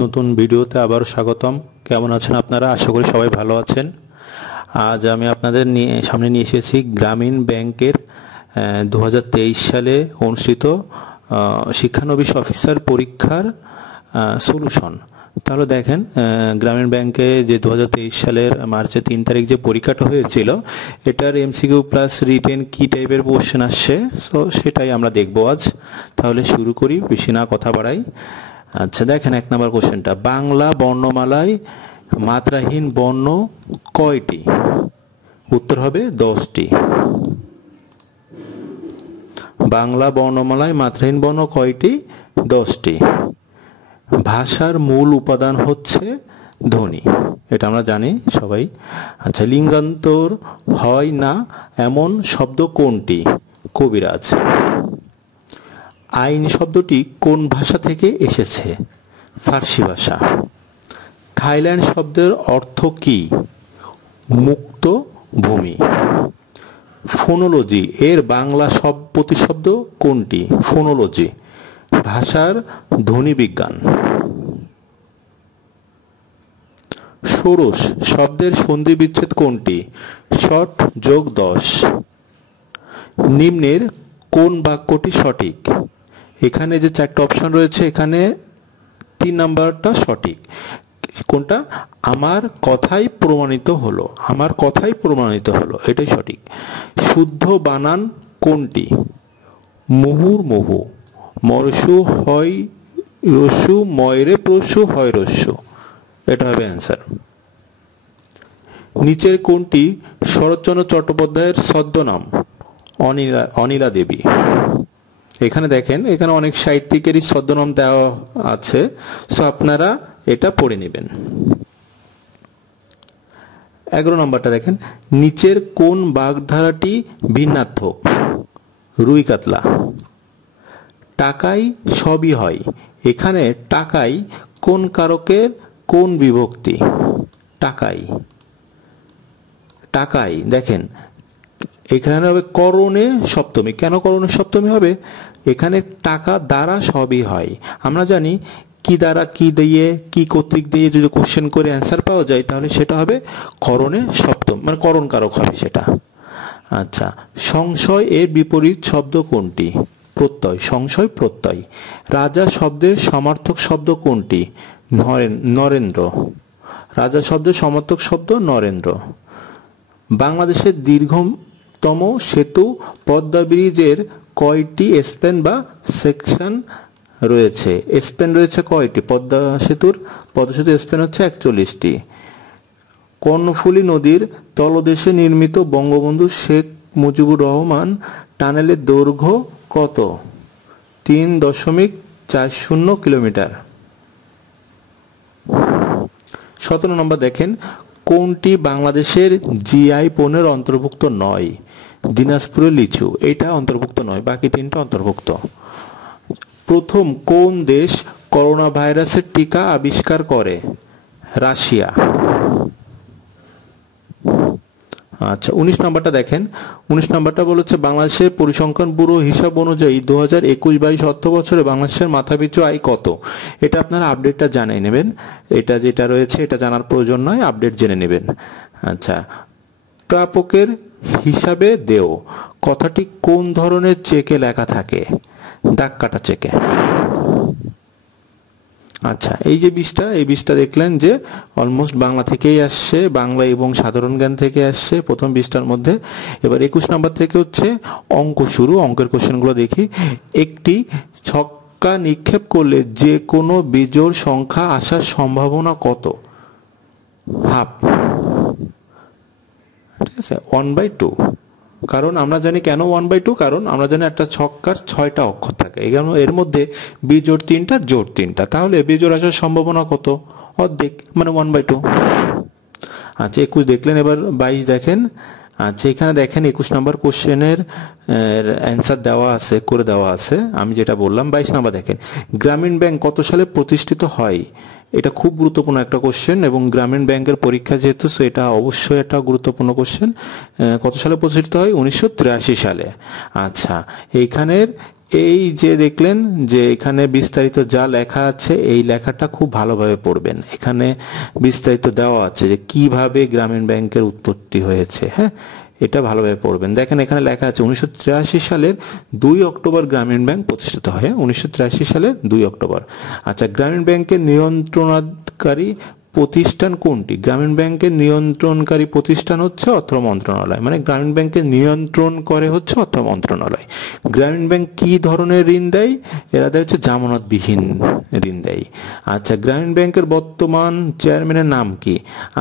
নতুন ভিডিওতে আবার স্বাগতম। কেমন আছেন আপনারা? আশা করি সবাই ভালো আছেন। আজ আমি আপনাদের সামনে নিয়ে এসেছি গ্রামীণ ব্যাংকের 2023 সালে অনুষ্ঠিত শিক্ষানবিশ অফিসার পরীক্ষার সলিউশন। তাহলে দেখেন, গ্রামীণ ব্যাংকে যে 2023 সালের মার্চের 3 তারিখ যে পরীক্ষাটা হয়েছিল, এটার এমসিকিউ প্লাস রিটেন কি টাইপের কোশ্চেন আসছে, সো সেটাই আমরা দেখবো আজ। তাহলে শুরু করি, বেশি না কথা বাড়াই। আচ্ছা, দেখেন 1 নম্বর কোশ্চেনটা, বাংলা বর্ণমালায় মাত্রাহীন বর্ণ কয়টি? উত্তর হবে 10টি। বাংলা বর্ণমালায় মাত্রাহীন বর্ণ কয়টি? 10টি। ভাষার মূল উপাদান হচ্ছে ধ্বনি, এটা আমরা জানি সবাই। আচ্ছা, লিঙ্গান্তর হয় না এমন শব্দ কোনটি? কবিরাজ। আইন শব্দটি কোন ভাষা থেকে এসেছে? ফার্সি ভাষা। থাইল্যান্ড শব্দের অর্থ কি? মুক্ত ভূমি। ফোনোলজি এর বাংলা প্রতিশব্দ কোনটি? ফোনোলজি। ভাষার ধ্বনি বিজ্ঞান। ষোড়শ শব্দের সন্ধি বিচ্ছেদ কোনটি? ষট যোগ 10। নিম্নের কোন বাক্যটি সঠিক? এখানে যে 4টা অপশন রয়েছে, এখানে 3 নাম্বারটা সঠিক। কোনটা? আমার কথাই প্রমাণিত হলো। আমার কথাই প্রমাণিত হলো, এটাই সঠিক। শুদ্ধ বানান কোনটি? মুহুর্মুহু। মরসু হয় রস্যু, ময়রে প্রসু হয় রস্যু, এটা হবে অ্যান্সার। নিচের কোনটি শরৎচন্দ্র চট্টোপাধ্যায়ের ছদ্মনাম? অনিলা দেবী। এখানে দেখেন, এখানে অনেক সাহিত্যিকেরই ছদ্মনাম দেওয়া আছে, সো আপনারা এটা পড়ে নেবেন। 11 নম্বরটা দেখেন, নিচের কোন বাগধারাটি ভিন্নার্থক? রুই কাতলা। টাকাই সবই হয়, এখানে টাকাই কোন কারকের কোন বিভক্তি? টাকাই। টাকাই দেখেন, এখানে হবে করণে সপ্তমী। কেন করণে সপ্তমী হবে? এখানে টাকা দ্বারা সবই হয়। আমরা জানি কি দ্বারা কি দিয়ে, কি কর্তৃক দিয়ে যদি কোশ্চেন করে অ্যান্সার পাওয়া যায়, তাহলে সেটা হবে করণে সপ্তম, মানে করণ কারক হবে সেটা। আচ্ছা, সংশয় এর বিপরীত শব্দ কোনটি? প্রত্যয়। সংশয় প্রত্যয়। রাজা শব্দের সমার্থক শব্দ কোনটি? নরেন্দ্র। রাজা শব্দের সমার্থক শব্দ নরেন্দ্র। বাংলাদেশের দীর্ঘতম সেতু পদ্মা ব্রিজের কয়টি স্প্যান বা সেকশন রয়েছে? স্প্যান রয়েছে কয়টি? পদ্মা সেতুর স্প্যান হচ্ছে 41টি। কর্ণফুলী নদীর তলদেশে নির্মিত বঙ্গবন্ধু শেখ মুজিবুর রহমান টানেলের দৈর্ঘ্য কত? 3.40 কিলোমিটার। 17 নম্বর দেখেন, কোনটি বাংলাদেশের জিআই পণ্যের অন্তর্ভুক্ত নয়? দিনাজপুরের লিচু, এটা অন্তর্ভুক্ত নয়, বাকি 3টা অন্তর্ভুক্ত। প্রথম কোন দেশ করোনা ভাইরাসের টিকা আবিষ্কার করে? রাশিয়া। আচ্ছা, 19 নাম্বারটা দেখেন। 19 নাম্বারটা বলেছে, বাংলাদেশের পরিসংখ্যান ব্যুরো হিসাব অনুযায়ী 2021-22 অর্থ বছরে বাংলাদেশের মাথাপিছু আয় কত? এটা আপনারা আপডেটটা জানিয়ে নেবেন। এটা যেটা রয়েছে এটা জানার প্রয়োজন নয়, আপডেট জেনে নেবেন। আচ্ছা, প্রাপকের হিসাবে দেও কথাটি কোন ধরনের চেকে লেখা থাকে? দাগ কাটা চেকে। আচ্ছা, এই যে 20টা দেখলেন যে অলমোস্ট বাংলা থেকেই আসছে, বাংলা এবং সাধারণ জ্ঞান থেকে আসছে প্রথম 20টার মধ্যে। এবার 21 নাম্বার থেকে হচ্ছে অঙ্ক শুরু। অঙ্কের কোশ্চেনগুলো দেখি। একটি ছক্কা নিক্ষেপ করলে যে কোনো বিজোড় সংখ্যা আসার সম্ভাবনা কত? হাফ। ঠিক আছে, 1/2। কারণ আমরা জানি কেন 1/2, কারণ আমরা জানি একটা ছক্কার 6টা অক্ষর থাকে, এর মধ্যে বিজোড় 3টা, জোড় 3টা, তাহলে বিজোড় আসার সম্ভাবনা কত? অর্ধেক, মানে 1/2। আচ্ছা, 21 দেখলেন। এবার 22 দেখেন। আচ্ছা, এখানে দেখেন 21 নম্বর কোশ্চেনের অ্যান্সার দেওয়া আছে, করে দেওয়া আছে আমি যেটা বললাম। 22 নম্বর দেখেন, গ্রামীণ ব্যাংক কত সালে প্রতিষ্ঠিত হয়? এটা খুব গুরুত্বপূর্ণ একটা কোশ্চেন, এবং গ্রামীণ ব্যাংকের পরীক্ষা যেহেতু, সো এটা অবশ্যই একটা গুরুত্বপূর্ণ কোশ্চেন। কত সালে প্রতিষ্ঠিত হয়? 1983 সালে। আচ্ছা, এইখানের এই যে দেখলেন যে এখানে বিস্তারিত যা লেখা আছে, এই লেখাটা খুব ভালোভাবে পড়বেন। এখানে বিস্তারিত দেওয়া আছে যে কিভাবে গ্রামীণ ব্যাংকের উৎপত্তি হয়েছে। হ্যাঁ, এটা ভালোভাবে পড়বেন। দেখেন এখানে লেখা আছে 1983 সালের 2 অক্টোবর গ্রামীণ ব্যাংক প্রতিষ্ঠিত হয়। 1983 সালের 2 অক্টোবর। আচ্ছা, গ্রামীণ ব্যাংকের নিয়ন্ত্রণকারী প্রতিষ্ঠান কোনটি? গ্রামীণ ব্যাংকের নিয়ন্ত্রণকারী প্রতিষ্ঠান হচ্ছে অর্থ মন্ত্রণালয়, মানে গ্রামীণ ব্যাংকের নিয়ন্ত্রণ করে হচ্ছে অর্থ মন্ত্রণালয়। গ্রামীণ ব্যাংক কি ধরনের ঋণ দেয়? এরা দেয় হচ্ছে জামানতবিহীন ঋণ দেয়। আচ্ছা, গ্রামীণ ব্যাংকের বর্তমান চেয়ারম্যানের নাম কি?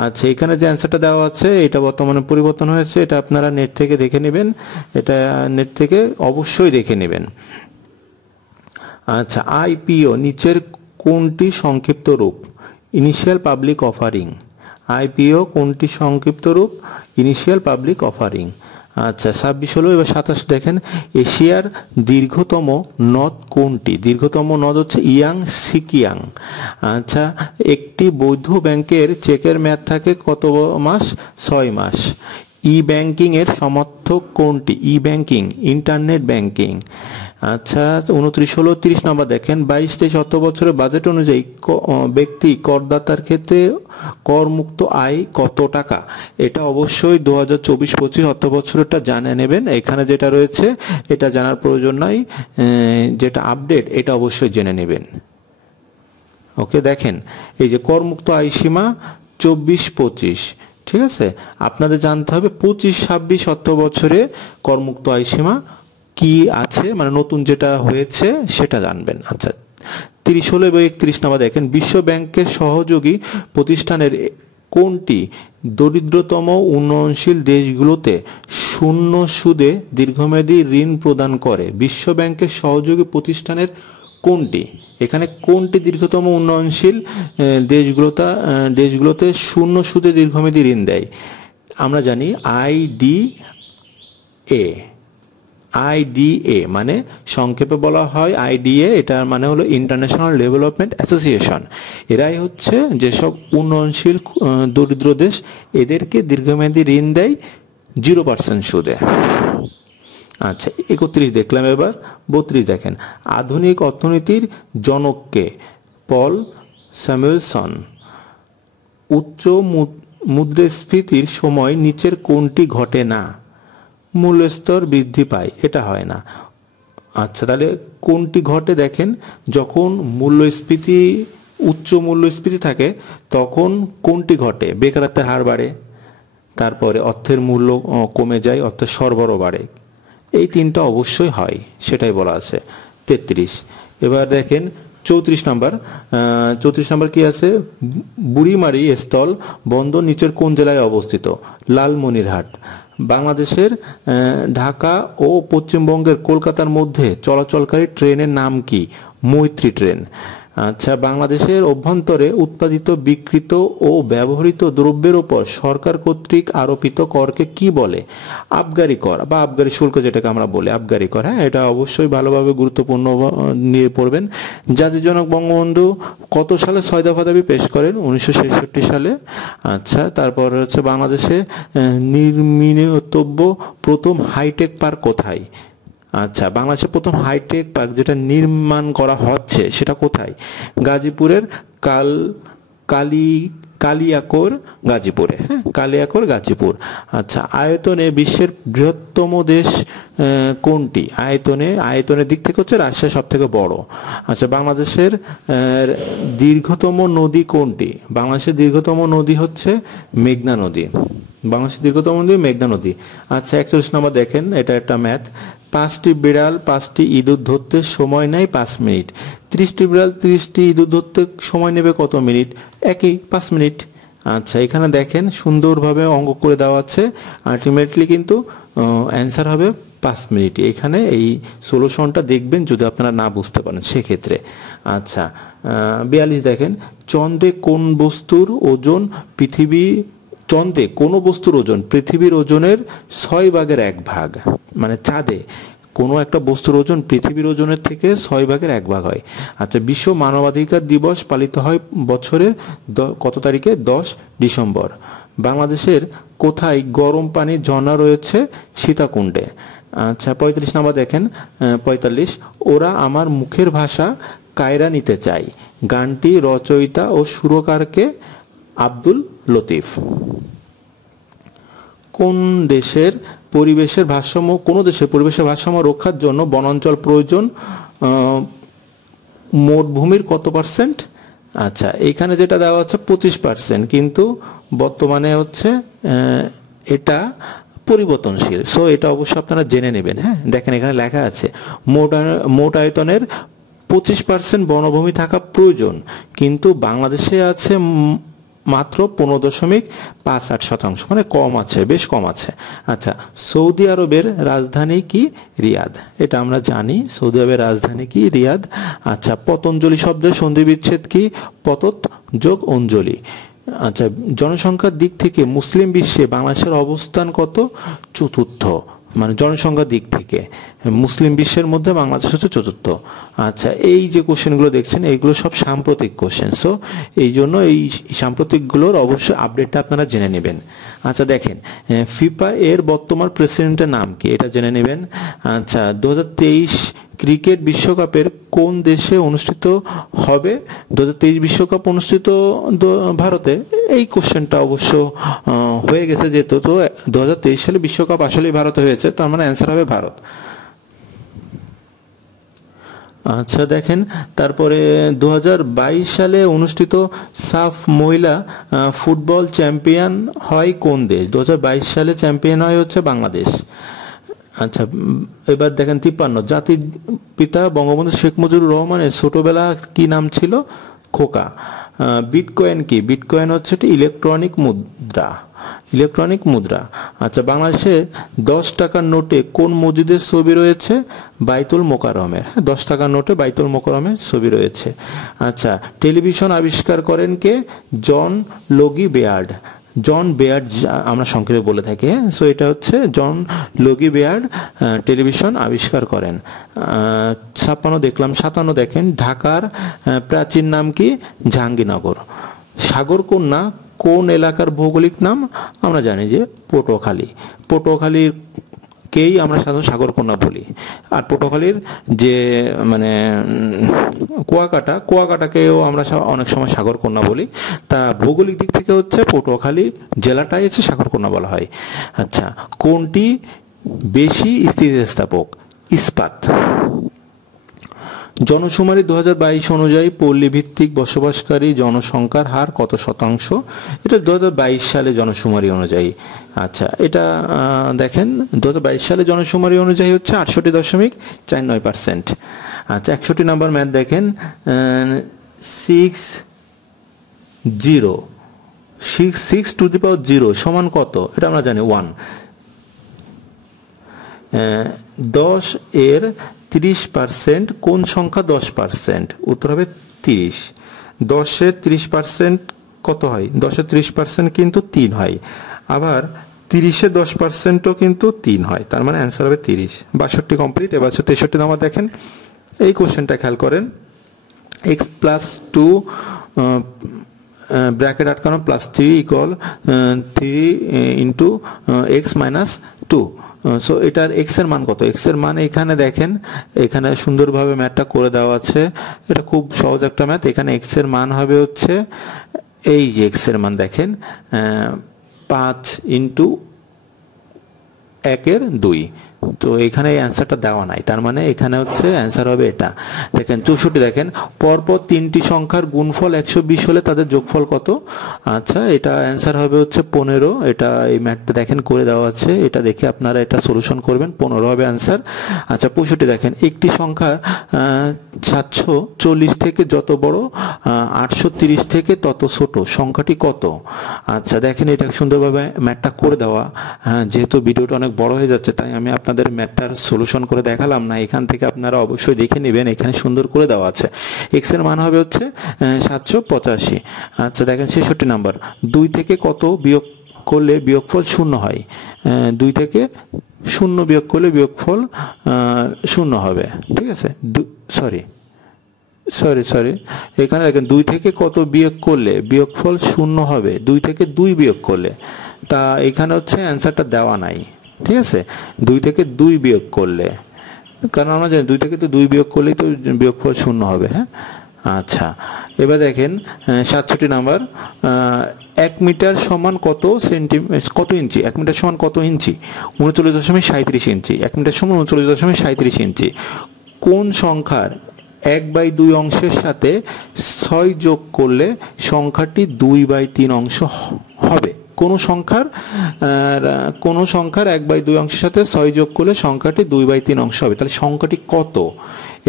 আচ্ছা, এখানে যে অ্যান্সারটা দেওয়া আছে এটা বর্তমানে পরিবর্তন হয়েছে, এটা আপনারা নেট থেকে দেখে নেবেন, এটা নেট থেকে অবশ্যই দেখে নেবেন। আচ্ছা, আইপিও নিচের কোনটি সংক্ষিপ্ত রূপ? Initial public offering. আইপিও কোনটি সংক্ষিপ্ত রূপ? Initial public offering. আচ্ছা, 26 হলো। এবার 27 দেখেন, এশিয়ার দীর্ঘতম নদ কোনটি? দীর্ঘতম নদ হচ্ছে ইয়াং সিকিয়াং। আচ্ছা, একটি বৈধ ব্যাংকের চেকের মেয়াদ থাকে কত মাস? 6 মাস। ই ব্যাংকিং এর সমর্থক কোনটি? ই ব্যাংকিং, ইন্টারনেট ব্যাংকিং। আচ্ছা, 29 হলো। 30 নম্বর দেখেন, 22-23 অর্থ বছরের বাজেট অনুযায়ী ব্যক্তি করদাতার ক্ষেত্রে করমুক্ত আয় কত টাকা? এটা অবশ্যই 2024-25 অর্থ বছরটা জানে নেবেন। এখানে যেটা রয়েছে এটা জানার প্রয়োজন নাই, যেটা আপডেট এটা অবশ্যই জেনে নেবেন। ওকে, দেখেন এই যে করমুক্ত আয় সীমা 24-25, ঠিক আছে? আপনাদের জানতে হবে 25-26 অর্থ বছরে করমুক্ত আয় সীমা কি আছে, মানে নতুন যেটা হয়েছে সেটা জানবেন। আচ্ছা, 30 হলো। এবং 31 নম্বর দেখেন, বিশ্ব ব্যাংকের সহযোগী প্রতিষ্ঠানের কোনটি দরিদ্রতম উন্নয়নশীল দেশগুলোতে শূন্য সুদে দীর্ঘমেয়াদী ঋণ প্রদান করে? বিশ্ব ব্যাংকের সহযোগী প্রতিষ্ঠানের কোনটি? এখানে কোনটি দীর্ঘতম উন্নয়নশীল দেশগুলোতে শূন্য সুদে দীর্ঘমেয়াদী ঋণ দেয়? আমরা জানি আইডিএ মানে সংক্ষেপে বলা হয় আইডিএ, এটার মানে হলো ইন্টারন্যাশনাল ডেভেলপমেন্ট অ্যাসোসিয়েশন। এরাই হচ্ছে যেসব উন্নয়নশীল দরিদ্র দেশ এদেরকে দীর্ঘমেয়াদী ঋণ দেয় 0% সুদে। আচ্ছা, 31 দেখলাম। এবার 32 দেখেন, আধুনিক অর্থনীতির জনককে? পল স্যামুয়েলসন। উচ্চ মুদ্রাস্ফীতির সময় নিচের কোনটি ঘটে না? মূল্যস্তর বৃদ্ধি পায়, এটা হয় না। আচ্ছা, তাহলে কোনটি ঘটে? দেখেন, যখন উচ্চ মূল্যস্ফীতি থাকে তখন কোনটি ঘটে? বেকারত্বের হার বাড়ে, তারপরে অর্থের মূল্য কমে যায়, অর্থের সরবরাহ বাড়ে। এই তিনটা অবশ্যই হয়, সেটাই বলা আছে। 33। এবার দেখেন 34 নাম্বার কি আছে? বুড়িমারি স্থল বন্দর নিচের কোন জেলায় অবস্থিত? লালমনিরহাট। বাংলাদেশের ঢাকা ও পশ্চিমবঙ্গের কলকাতার মধ্যে চলাচলকারী ট্রেনের নাম কি? মৈত্রী ট্রেন। আচ্ছা, বাংলাদেশের অভ্যন্তরে উৎপাদিত, বিক্রিত ও ব্যবহৃত দ্রব্যের উপর সরকার কর্তৃক আরোপিত করকে কি বলে? আবগারি কর বা আবগারি শুল্ক, যেটাকে আমরা বলি আবগারি কর। হ্যাঁ, এটা অবশ্যই ভালোভাবে গুরুত্বপূর্ণ নিয়ে পড়বেন। জাতির জনক বঙ্গবন্ধু কত সালে 6 দফা দাবি পেশ করেন? 1966 সালে। আচ্ছা, তারপর হচ্ছে বাংলাদেশে নির্মিতব্য প্রথম হাইটেক পার্ক কোথায়? আচ্ছা, বাংলাদেশের প্রথম হাইটেক পার্ক যেটা নির্মাণ করা হচ্ছে সেটা কোথায়? গাজীপুরের কালিয়াকৈর গাজীপুরে। হ্যাঁ, কালিয়াকৈর গাজীপুর। আচ্ছা, আয়তনে বিশ্বের বৃহত্তম দেশ কোনটি? আয়তনের দিক থেকে হচ্ছে রাশিয়া সব থেকে বড়। আচ্ছা, বাংলাদেশের দীর্ঘতম নদী কোনটি? বাংলাদেশের দীর্ঘতম নদী হচ্ছে মেঘনা নদী। বাংলাদেশের দীর্ঘতম নদী মেঘনা নদী। আচ্ছা, 41 নম্বর দেখেন, এটা একটা ম্যাথ। 5টি বিড়াল 5টি ইঁদুর ধরতে সময় নেয় 5 মিনিট। 30টি বিড়াল 30টি ইঁদুর ধরতে সময় নেবে কত মিনিট? একই, 5 মিনিট। আচ্ছা, এখানে দেখেন সুন্দরভাবে অঙ্ক করে দেওয়া আছে। আলটিমেটলি কিন্তু অ্যান্সার হবে 5 মিনিট। এখানে এই সলিউশনটা দেখবেন যদি আপনারা না বুঝতে পারেন সেক্ষেত্রে। আচ্ছা, 42 দেখেন, চন্দ্রে কোন বস্তুর ওজন কোনো বস্তুর ওজন পৃথিবীর ওজনের 6 ভাগের 1 ভাগ, মানে চাঁদে কোনো একটা বস্তুর ওজন পৃথিবীর ওজনের থেকে 6 ভাগের 1 ভাগ হয়। আচ্ছা, বিশ্ব মানবাধিকার দিবস পালিত হয় বছরে কত তারিখে? 10 ডিসেম্বর। বাংলাদেশের কোথায় গরম পানির ঝর্ণা রয়েছে? সীতাকুণ্ডে। আচ্ছা 35 নাম্বার দেখেন, 45, ওরা আমার মুখের ভাষা কায়রা নিতে চায়। গানটি রচয়িতা ও সুরকারকে? আব্দুল লতিফ। কোন দেশের পরিবেশের ভারসাম্য রক্ষার জন্য বনাঞ্চল প্রয়োজন? মোট ভূমির কত পার্সেন্ট? আচ্ছা এখানে যেটা দেওয়া হচ্ছে 25%, কিন্তু বর্তমানে হচ্ছে এটা পরিবর্তনশীল। সো এটা অবশ্যই আপনারা জেনে নেবেন। হ্যাঁ, দেখেন এখানে লেখা আছে মোট আয়তনের 25% বনভূমি থাকা প্রয়োজন, কিন্তু বাংলাদেশে আছে মাত্র 15.58%, মানে কম আছে, বেশ কম আছে। আচ্ছা, সৌদি আরবের রাজধানী কি? রিয়াদ। এটা আমরা জানি, সৌদি আরবের রাজধানী কি? রিয়াদ। আচ্ছা, পতঞ্জলি শব্দের সন্ধি বিচ্ছেদ কি? পতত যোগ অঞ্জলি। আচ্ছা, জনসংখ্যার দিক থেকে মুসলিম বিশ্বে বাংলাদেশের অবস্থান কত? চতুর্থ, মানে জনসংখ্যার দিক থেকে মুসলিম বিশ্বের মধ্যে বাংলাদেশ হচ্ছে চতুর্থ। আচ্ছা, এই যে কোশ্চেনগুলো দেখছেন এইগুলো সব সাম্প্রতিক কোশ্চেন, সো এই জন্য এই সাম্প্রতিকগুলোর অবশ্যই আপডেটটা আপনারা জেনে নেবেন। আচ্ছা দেখেন, ফিফা এর বর্তমান প্রেসিডেন্টের নাম কি? এটা জেনে নেবেন। আচ্ছা, 2023 ক্রিকেট বিশ্বকাপের কোন দেশে অনুষ্ঠিত হবে? 2023 বিশ্বকাপ অনুষ্ঠিত ভারতে। এই কোশ্চেনটা অবশ্য হয়ে গেছে, যেহেতু তো 2023 সালে বিশ্বকাপ আসলেই ভারতে হয়েছে, তার মানে অ্যান্সার হবে ভারত। আচ্ছা দেখেন, তারপরে 2022 সালে অনুষ্ঠিত সাফ মহিলা ফুটবল চ্যাম্পিয়ন হয় কোন দেশ? 2022 সালে চ্যাম্পিয়ন হয় হচ্ছে বাংলাদেশ। আচ্ছা, এবার দেখেন 53, জাতির পিতা বঙ্গবন্ধু শেখ মুজিবুর রহমানের ছোটবেলা কি নাম ছিল? খোকা। বিটকয়েন কি? বিটকয়েন হচ্ছে ইলেকট্রনিক মুদ্রা। আচ্ছা, বাংলাদেশে 10 টাকার নোটে কোন মসজিদের ছবি রয়েছে? বাইতুল মোকাররমের। 10 টাকার নোটে বাইতুল মোকাররমের ছবি রয়েছে। আচ্ছা, টেলিভিশন আবিষ্কার করেন কে? জন লগি বেয়ার্ড। জন বেয়ার্ড আমরা সংক্ষেপে বলে থাকি। সো এটা হচ্ছে জন লগি বেয়ার্ড টেলিভিশন আবিষ্কার করেন। 56 দেখলাম। 57 দেখেন, ঢাকার প্রাচীন নাম কি? জাহাঙ্গীরনগর। সাগরকন্যা কোন এলাকার ভৌগোলিক নাম? আমরা জানি যে পটুয়াখালীর কেই আমরা সাধারণত সাগরকন্যা বলি। আর পটুয়াখালীর যে মানে কুয়াকাটাকেও আমরা অনেক সময় সাগরকন্যা বলি। তা ভৌগোলিক দিক থেকে হচ্ছে পটুয়াখালী জেলাটাই হচ্ছে সাগরকন্যা বলা হয়। আচ্ছা, কোনটি বেশি স্থিতিস্থাপক? ইস্পাত। জনশুমারি 2022 অনুযায়ী পল্লী ভিত্তিক বসবাসকারী জনসংখ্যার হার কত শতাংশ? এটা 2022 সালে জনশুমারি অনুযায়ী। আচ্ছা, এটা দেখেন 2022 সালে জনশুমারি অনুযায়ী হচ্ছে 68.49%। আচ্ছা, 61 নাম্বার ম্যাথ দেখেন, 6 টু দি পাওয়ার 0 সমান কত? এটা আমরা জানি 1। 10 এর 30% কোন সংখ্যা? 10%। উত্তর হবে 30। 10 এর 30% কত হয়? 10 এর 30% কিন্তু 3 হয়। আবার 30 এর 10%ও কিন্তু 3 হয়, তার মানে অ্যান্সার হবে 30। 62 কমপ্লিট। এবার 63 নাম্বার দেখেন, এই কোশ্চেনটা খেয়াল করেন। x+2 ব্র্যাকেট আটকানো +3 ইকুয়াল 3 ইন্টু x-2। সো এটার x এর মান কত? x এর মান এখানে দেখেন, এখানে সুন্দরভাবে ম্যাথটা করে দেওয়া আছে। এটা খুব সহজ একটা ম্যাথ। এখানে x এর মান হবে হচ্ছে এই যে x এর মান দেখেন 5 ইন্টু 1/2। তো এখানে অ্যান্সারটা দেওয়া নাই, তার মানে এখানে হচ্ছে অ্যান্সার হবে এটা। দেখেন 64 দেখেন, পরপর 3টি সংখ্যার গুণফল 120 হলে তাদের যোগফল কত? আচ্ছা, এটা অ্যান্সার হবে হচ্ছে 15। এটা এই ম্যাথটা দেখেন করে দেওয়া আছে, এটা দেখে আপনারা এটা সলিউশন করবেন, 15 হবে অ্যান্সার। আচ্ছা 65 দেখেন, একটি সংখ্যা 740 থেকে যত বড় 830 থেকে তত ছোট, সংখ্যাটি কত? আচ্ছা দেখেন, এটা সুন্দরভাবে ম্যাথটা করে দেওয়া। যেহেতু ভিডিওটা অনেক বড় হয়ে যাচ্ছে, তাই আমি আপনাদের ম্যাথটার সলিউশন করে দেখালাম না। এখান থেকে আপনারা অবশ্যই দেখে নেবেন, এখানে সুন্দর করে দেওয়া আছে। এক্স এর মান হবে হচ্ছে 785। আচ্ছা দেখেন 66 নাম্বার, 2 থেকে কত বিয়োগ করলে বিয়োগফল 0 হয়? 2 থেকে 0 বিয়োগ করলে বিয়োগফল 0 হবে। ঠিক আছে, সরি এখানে দেখেন 2 থেকে কত বিয়োগ করলে বিয়োগফল 0 হবে? 2 থেকে 2 বিয়োগ করলে। তা এখানে হচ্ছে অ্যান্সারটা দেওয়া নাই। ঠিক আছে, 2 থেকে 2 বিয়োগ করলে, কারণ আমরা জানি 2 থেকে তো 2 বিয়োগ করলেই তো বিয়োগফল 0 হবে। হ্যাঁ, আচ্ছা এবার দেখেন 67 নাম্বার, 1 মিটার সমান কত কত ইঞ্চি, 1 মিটার সমান কত ইঞ্চি, 39.37 ইঞ্চি। 1 মিটার সমান 39.37 ইঞ্চি। কোন সংখ্যার 1/2 অংশের সাথে 6 যোগ করলে সংখ্যাটি 2/3 অংশ হবে? কোন সংখ্যার 1/2 অংশের সাথে 6 যোগ করলে সংখ্যাটি 2/3 অংশ হবে, তাহলে সংখ্যাটি কত?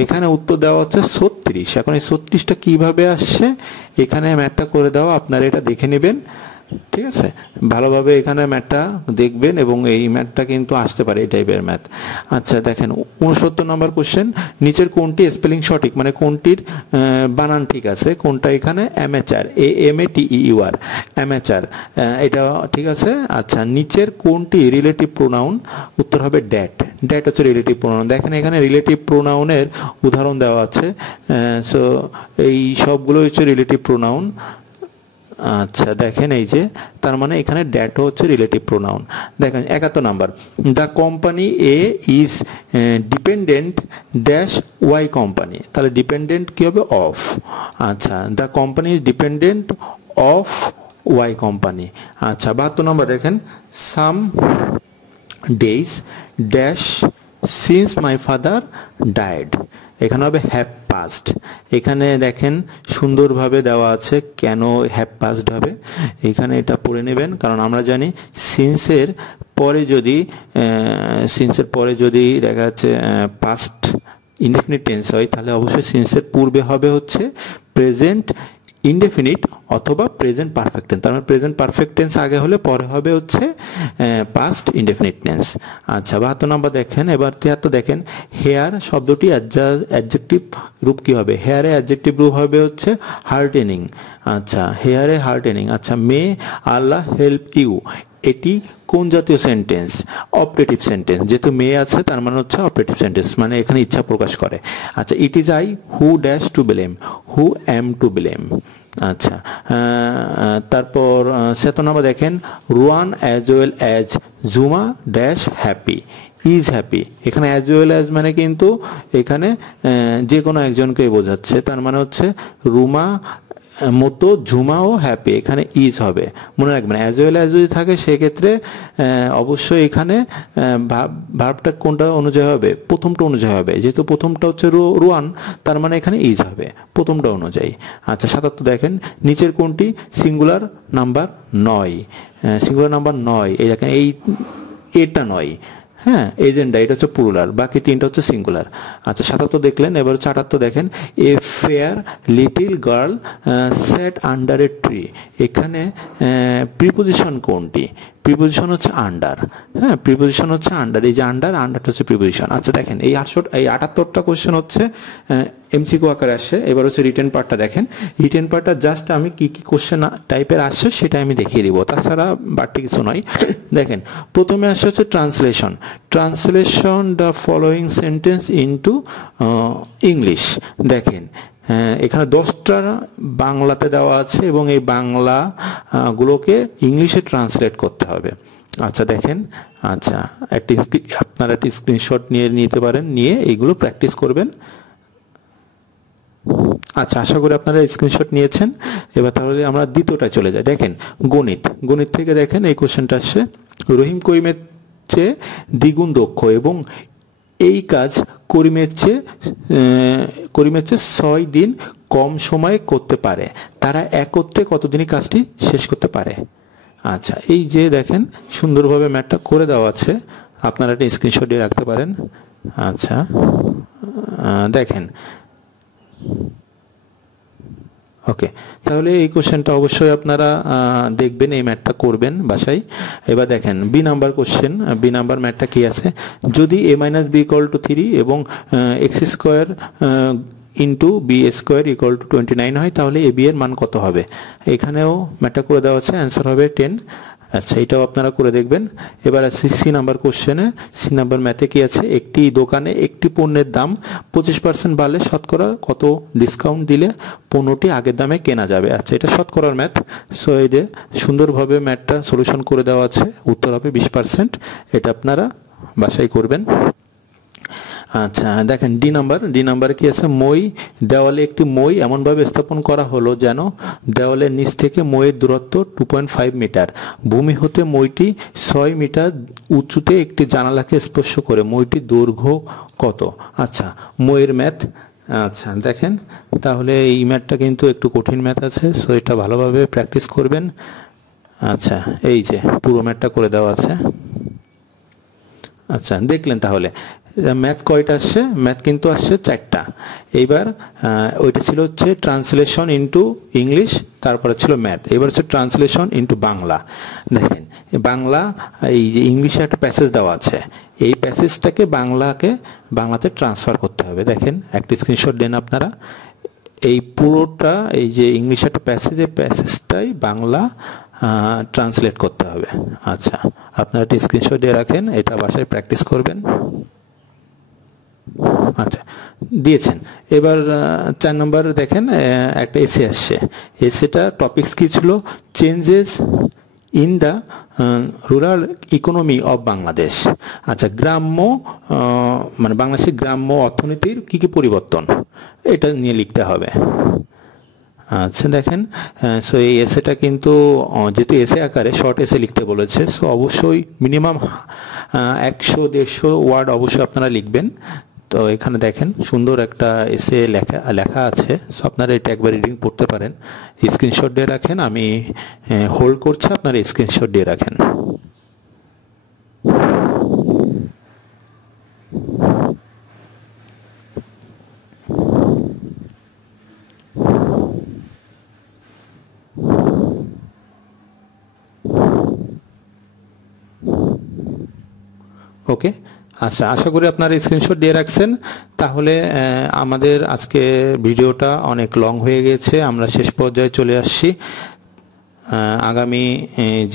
এখানে উত্তর দেওয়া হচ্ছে 36। এখন এই 36টা কিভাবে আসছে, এখানে ম্যাথটা করে দেওয়া, আপনারা এটা দেখে নেবেন। ঠিক আছে, ভালোভাবে এখানে ম্যাথটা দেখবেন এবং এই ম্যাথটা কিন্তু আসতে পারে এই টাইপের ম্যাথ। আচ্ছা দেখেন 69 নম্বর কোশ্চেন, নিচের কোনটি স্পেলিং সঠিক, মানে কোনটির বানান ঠিক আছে, কোনটা এখানে অ্যামেচার, AMATEUR অ্যামেচার, এটা ঠিক আছে। আচ্ছা নিচের কোনটি রিলেটিভ প্রোনাউন, উত্তর হবে ড্যাট। ড্যাট হচ্ছে রিলেটিভ প্রোনাউন। দেখেন এখানে রিলেটিভ প্রোনাউনের উদাহরণ দেওয়া আছে, সো এই সবগুলো হচ্ছে রিলেটিভ প্রোনাউন। আচ্ছা দেখেন এই যে, তার মানে এখানে ড্যাট হচ্ছে রিলেটিভ প্রোনাউন। দেখেন 71 number, the company A is dependent dash Y company, তাহলে ডিপেন্ডেন্ট কি হবে, অফ। আচ্ছা the company is dependent of Y company. আচ্ছা 72 নাম্বার দেখেন, some days dash since my father died, এখানে হবে হ্যাভ পাস্ট। এখানে দেখেন সুন্দরভাবে দেওয়া আছে কেন হ্যাভ পাস্ট হবে, এখানে এটা পড়ে নেবেন, কারণ আমরা জানি সিন্সের পরে যদি দেখা যাচ্ছে পাস্ট ইনডেফিনিট টেন্স হয়, তাহলে অবশ্যই সিন্সের পূর্বে হবে হচ্ছে প্রেজেন্ট ইনডেফিনিট অথবা প্রেজেন্ট পারফেক্ট টেন্স। তার মানে প্রেজেন্ট পারফেক্ট টেন্স আগে হলে পরে হবে হচ্ছে পাস্ট ইনডেফিনিট টেন্স। আচ্ছা 72 নম্বর দেখেন, এবার 73 দেখেন, হেয়ার শব্দটি অ্যাডজেক্টিভ রূপ কি হবে, হেয়ারে অ্যাডজেক্টিভ রূপ হবে হচ্ছে হার্টেনিং। আচ্ছা হেয়ারে হার্টেনিং। আচ্ছা মে আল্লাহ হেল্প ইউ, এটি কোন জাতীয় সেন্টেন্স, অপারেটিভ সেন্টেন্স, যেহেতু মে আছে তার মানে হচ্ছে অপারেটিভ সেন্টেন্স, মানে এখানে ইচ্ছা প্রকাশ করে। আচ্ছা it is I who dash to blame, who am to blame. আচ্ছা তারপর 7 নম্বর দেখেন, রুয়ান অ্যাজ ওয়েল অ্যাজ জুমা ড্যাশ হ্যাপি, ইজ হ্যাপি। এখানে অ্যাজ ওয়েল অ্যাজ মানে কিন্তু এখানে যে কোনো একজনকে বোঝাচ্ছে, তার মানে হচ্ছে রুমা মতো ঝুমাও হ্যাপি, এখানে ইজ হবে, মনে রাখবেন। অ্যাজ ওয়েল অ্যাজ যদি থাকে সেক্ষেত্রে অবশ্যই এখানে ভার্বটা কোনটা অনুযায়ী হবে, প্রথমটা অনুযায়ী হবে, যেহেতু প্রথমটা হচ্ছে রুয়ান, তার মানে এখানে ইজ হবে প্রথমটা অনুযায়ী। আচ্ছা 77 দেখেন, নিচের কোনটি সিঙ্গুলার নাম্বার নয়, সিঙ্গুলার নাম্বার নয়, এই দেখেন এই এটা নয়, হ্যাঁ এজেন্ডা এটা হচ্ছে প্লুরাল, বাকি তিনটা হচ্ছে সিঙ্গুলার। আচ্ছা 77 দেখলেন, এবার হচ্ছে 78 দেখেন, a fair little girl sat under a tree, এখানে প্রিপোজিশন কোনটি, প্রিপোজিশন হচ্ছে আন্ডার। হ্যাঁ প্রিপোজিশন হচ্ছে আন্ডার, এই যে আন্ডারটা হচ্ছে প্রিপোজিশন। আচ্ছা দেখেন এই 78টা কোশ্চেন হচ্ছে এমসিকিউ আকারে আসছে। এবার হচ্ছে রিটেন পার্টটা দেখেন, রিটেন পার্টটা জাস্ট আমি কি কি কোশ্চেন টাইপের আসছে সেটা আমি দেখিয়ে দিব, তাছাড়া বাড়তি কিছু নয়। দেখেন প্রথমে আসছে হচ্ছে translation the following sentence into English. দেখেন এখানে 10টা বাংলাতে দেওয়া আছে এবং এই বাংলা গুলোকে ইংলিশে ট্রান্সলেট করতে হবে। আচ্ছা দেখেন, আচ্ছা আপনারা একটা স্ক্রিনশট নিতে পারেন, নিয়ে এইগুলো প্র্যাকটিস করবেন। আচ্ছা আশা করি আপনারা স্ক্রিনশট নিয়েছেন। এবার তাহলে আমরা দ্বিতীয়টায় চলে যাই। দেখেন গণিত থেকে দেখেন এই কোশ্চেনটা আসছে, রহিম করিমের চেয়ে দ্বিগুণ দক্ষ এবং এই কাজ করিমের চেয়ে 6 দিন কম সময়ে করতে পারে, তারা একত্রে কতদিনই কাজটি শেষ করতে পারে। আচ্ছা এই যে দেখেন সুন্দরভাবে ম্যাথটা করে দেওয়া আছে, আপনারা একটা স্ক্রিনশট দিয়ে রাখতে পারেন। আচ্ছা দেখেন ওকে, তাহলে এই কোশ্চেনটা অবশ্যই আপনারা দেখবেন, এই ম্যাথটা করবেন বাসায়। এবার দেখেন B number question, B number ম্যাথটা কি আছে, যদি a - b = 3 এবং x² ইন্টু b² = 29 হয়, তাহলে ab এর মান কত হবে। এখানেও ম্যাথটা করে দেওয়া আছে, অ্যান্সার হবে 10। আচ্ছা, এটাও আপনারা করে দেখবেন। এবার আসছি সি নাম্বার কোশ্চেনে। সি নাম্বার ম্যাথে কি আছে, একটি দোকানে একটি পণ্যের দাম 25% বাড়লে শতকরা কত ডিসকাউন্ট দিলে পণ্যটি আগের দামে কেনা যাবে। আচ্ছা, এটা শতকরার ম্যাথ। সো এই যে সুন্দরভাবে ম্যাথটা সলিউশন করে দেওয়া আছে, উত্তর হবে 20%। এটা আপনারা বাসায় করবেন। আচ্ছা দেখেন ডি নাম্বার কি আছে, মই। দেওয়ালে একটি মই এমনভাবে স্থাপন করা হলো যেন দেওয়ালের নিচ থেকে মইয়ের দূরত্ব 2.5 মিটার। ভূমি হতে মইটি 6 মিটার উঁচুতে একটি জানালাকে স্পর্শ করে। মইটির দৈর্ঘ্য কত? আচ্ছা, মইয়ের ম্যাথ। আচ্ছা দেখেন, তাহলে এই ম্যাথটা কিন্তু একটু কঠিন ম্যাথ আছে, সো এটা ভালোভাবে প্র্যাকটিস করবেন। আচ্ছা, এই যে পুরো ম্যাথটা করে দেওয়া আছে। আচ্ছা দেখলেন, তাহলে ম্যাথ কয়টা আসছে? ম্যাথ কিন্তু আসছে 4টা। এইবার ওইটা ছিল হচ্ছে ট্রান্সলেশন ইনটু ইংলিশ, তারপরে ছিল ম্যাথ। এবার হচ্ছে ট্রান্সলেশন ইনটু বাংলা। দেখেন বাংলা, এই যে ইংলিশে একটা প্যাসেজ দেওয়া আছে, এই প্যাসেজটাকে বাংলাতে ট্রান্সফার করতে হবে। দেখেন একটা স্ক্রিনশট দেন আপনারা। এই পুরোটা, এই যে ইংলিশ একটা প্যাসেজ, এই প্যাসেজটাই বাংলা ট্রান্সলেট করতে হবে। আচ্ছা, আপনারা একটা স্ক্রিনশট দিয়ে রাখেন, এটা বাসায় প্র্যাকটিস করবেন। আচ্ছা দিয়েছেন। এবার 4 নম্বর দেখেন, একটা এসে আসছে। এসেটা টপিকস কি ছিল? Changes in the rural economy of Bangladesh. আচ্ছা, গ্রাম্য মানে বাংলাদেশের গ্রাম্য অর্থনীতির কি কি পরিবর্তন, এটা নিয়ে লিখতে হবে। আচ্ছা দেখেন, সো এই এসেটা কিন্তু যেহেতু এসে আকারে শর্ট এসে লিখতে বলেছে, সো অবশ্যই মিনিমাম 100-150 ওয়ার্ড অবশ্যই আপনারা লিখবেন। তো এখানে দেখেন সুন্দর একটা এসে লেখা আছে, সো আপনারা এটা একবার রিডিং পড়তে পারেন। স্ক্রিনশট দিয়ে রাখেন, আমি হোল্ড করছি, আপনারা স্ক্রিনশট দিয়ে রাখেন। ওকে, আচ্ছা আশা করি আপনারা স্ক্রিনশট দিয়ে রাখছেন। তাহলে আমাদের আজকে ভিডিওটা অনেক লং হয়ে গেছে, আমরা শেষ পর্যায়ে চলে আসছি। আগামী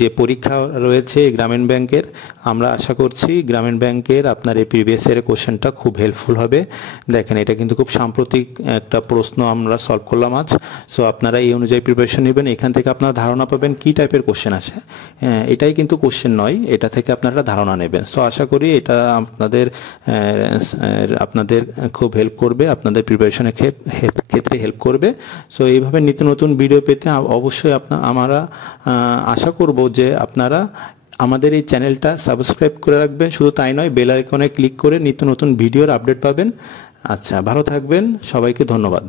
যে পরীক্ষা রয়েছে গ্রামীণ ব্যাংকের, আমরা আশা করছি গ্রামীণ ব্যাংকের আপনার এই প্রিভিয়াস ইয়ারের কোশ্চেনটা খুব হেল্পফুল হবে। দেখেন এটা কিন্তু খুব সাম্প্রতিক একটা প্রশ্ন আমরা সলভ করলাম আজ। সো আপনারা এই অনুযায়ী প্রিপারেশন নেবেন, এখান থেকে আপনারা ধারণা পাবেন কী টাইপের কোশ্চেন আসে। এটাই কিন্তু কোশ্চেন নয়, এটা থেকে আপনারা ধারণা নেবেন। সো আশা করি এটা আপনাদের খুব হেল্প করবে, আপনাদের প্রিপারেশনের ক্ষেত্রে হেল্প করবে। সো এইভাবে নিত্য নতুন ভিডিও পেতে অবশ্যই আমরা আশা করব যে আপনারা আমাদের এই চ্যানেলটা সাবস্ক্রাইব করে রাখবেন। শুধু তাই নয়, বেল আইকনে ক্লিক করে নিত্য নতুন ভিডিওর আপডেট পাবেন। আচ্ছা, ভালো থাকবেন, সবাইকে ধন্যবাদ।